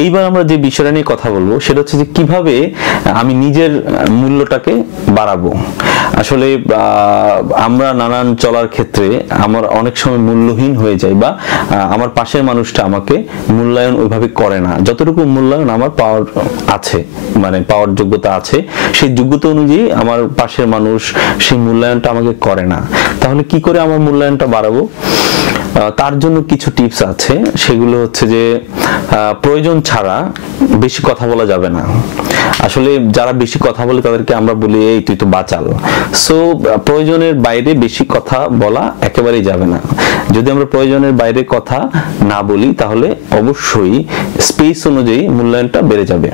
এইবার আমরা যে বিষয়টা নিয়ে কথা বলবো সেটা হচ্ছে যে কিভাবে আমি নিজের মূল্যটাকে বাড়াবো। আসলে আমরা নানান চলার ক্ষেত্রে আমার অনেক সময় মূল্যহীন হয়ে যায়, বা আমার পাশের মানুষটা আমাকে মূল্যায়ন ওইভাবে করে না যতটুকু মূল্যায়ন আমার পাওয়ার আছে, মানে পাওয়ার যোগ্যতা আছে, সেই যোগ্যতা অনুযায়ী আমার পাশের মানুষ সেই মূল্যায়নটা আমাকে করে না। তাহলে কি করে আমার মূল্যায়নটা বাড়াবো? তার জন্য কিছু টিপস আছে। সেগুলো হচ্ছে যে প্রয়োজন ছাড়া বেশি কথা বলা যাবে না। আসলে যারা বেশি কথা বলে তাদেরকে আমরা বলি এই তুই তো বাচাল। সো প্রয়োজনের বাইরে বেশি কথা বলা একেবারেই যাবে না। যদি আমরা প্রয়োজনের বাইরে কথা না বলি তাহলে অবশ্যই স্পেস অনুযায়ী মূল্যায়নটা বেড়ে যাবে।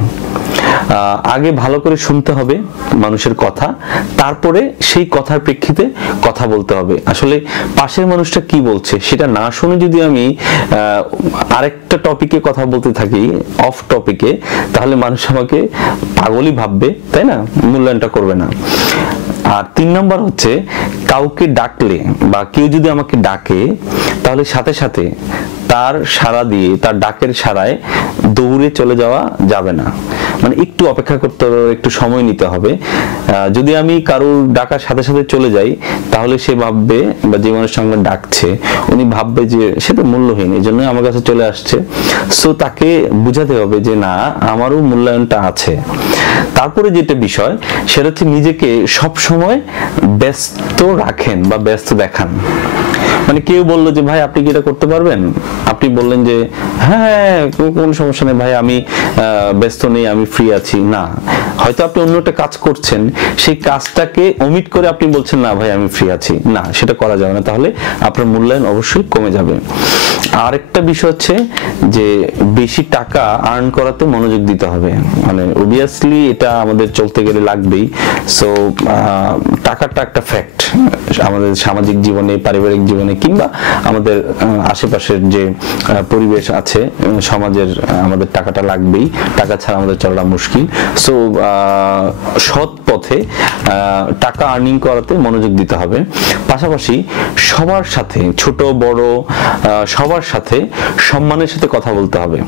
আগে ভালো করে শুনতে হবে মানুষের কথা, তারপরে সেই কথার প্রেক্ষিতে কথা বলতে হবে। আসলে পাশের মানুষটা কি বলছে সেটা না শুনে যদি আমি আরেকটা টপিকে কথা বলতে থাকি, অফ টপিকে, তাহলে মানুষ আমাকে পাগলই ভাববে, তাই না? মূল্যায়নটা করবে না। আর 3 নম্বর হচ্ছে, কাউকে ডাকলে বা কেউ যদি আমাকে ডাকে তাহলে সাথে সাথে তার সাড়া দিয়ে, তার ডাকের সাড়ায় দৌড়ে চলে যাওয়া যাবে না। মানে একটু অপেক্ষা করতে হবে, একটু সময় নিতে হবে। যদি আমি কারোর ডাকার সাথে সাথে চলে যাই তাহলে সে ভাববে, বা যে মানুষ সঙ্গে ডাকছে উনি ভাববে যে সে তো মূল্যহীন, এই জন্য আমার কাছে চলে আসছে। সো তাকে বুঝাতে হবে যে না, আমারও মূল্যায়নটা আছে। তারপরে যেটা বিষয় সেটা হচ্ছে নিজেকে সব সময় ব্যস্ত রাখেন বা ব্যস্ত দেখান। মানে কেউ বললো যে ভাই আপনি কি এটা করতে পারবেন, আপনি বললেন যে হ্যাঁ কোনো সমস্যা নেই ভাই, আমি ব্যস্ত নেই, আমি ফ্রি আছি। না, হয়তো আপনি অন্য একটা কাজ করছেন, সেই কাজটাকে ওমিট করে আপনি বলছেন না ভাই আমি ফ্রি আছি। না, সেটা করা যাবে না, তাহলে আপনার মূল্যায়ন অবশ্যই কমে যাবে। আরেকটা বিষয় হচ্ছে যে বেশি টাকা আর্ন করাতে মনোযোগ দিতে হবে। মানে অবভিয়াসলি এটা আমাদের চলতে গেলে লাগবেই। সো টাকাটা একটা ফ্যাক্ট আমাদের সামাজিক জীবনে, পারিবারিক জীবনে, কিংবা আমাদের আশেপাশের যে পরিবেশ আছে সমাজের, আমাদের টাকাটা লাগবেই। টাকা ছাড়া আমাদের চলা মুশকিল। সো সৎ পথে টাকা আর্নিং করাতে মনোযোগ দিতে হবে। পাশাপাশি সবার সাথে, ছোট বড় সবার সাথে সম্মানের সাথে কথা বলতে হবে।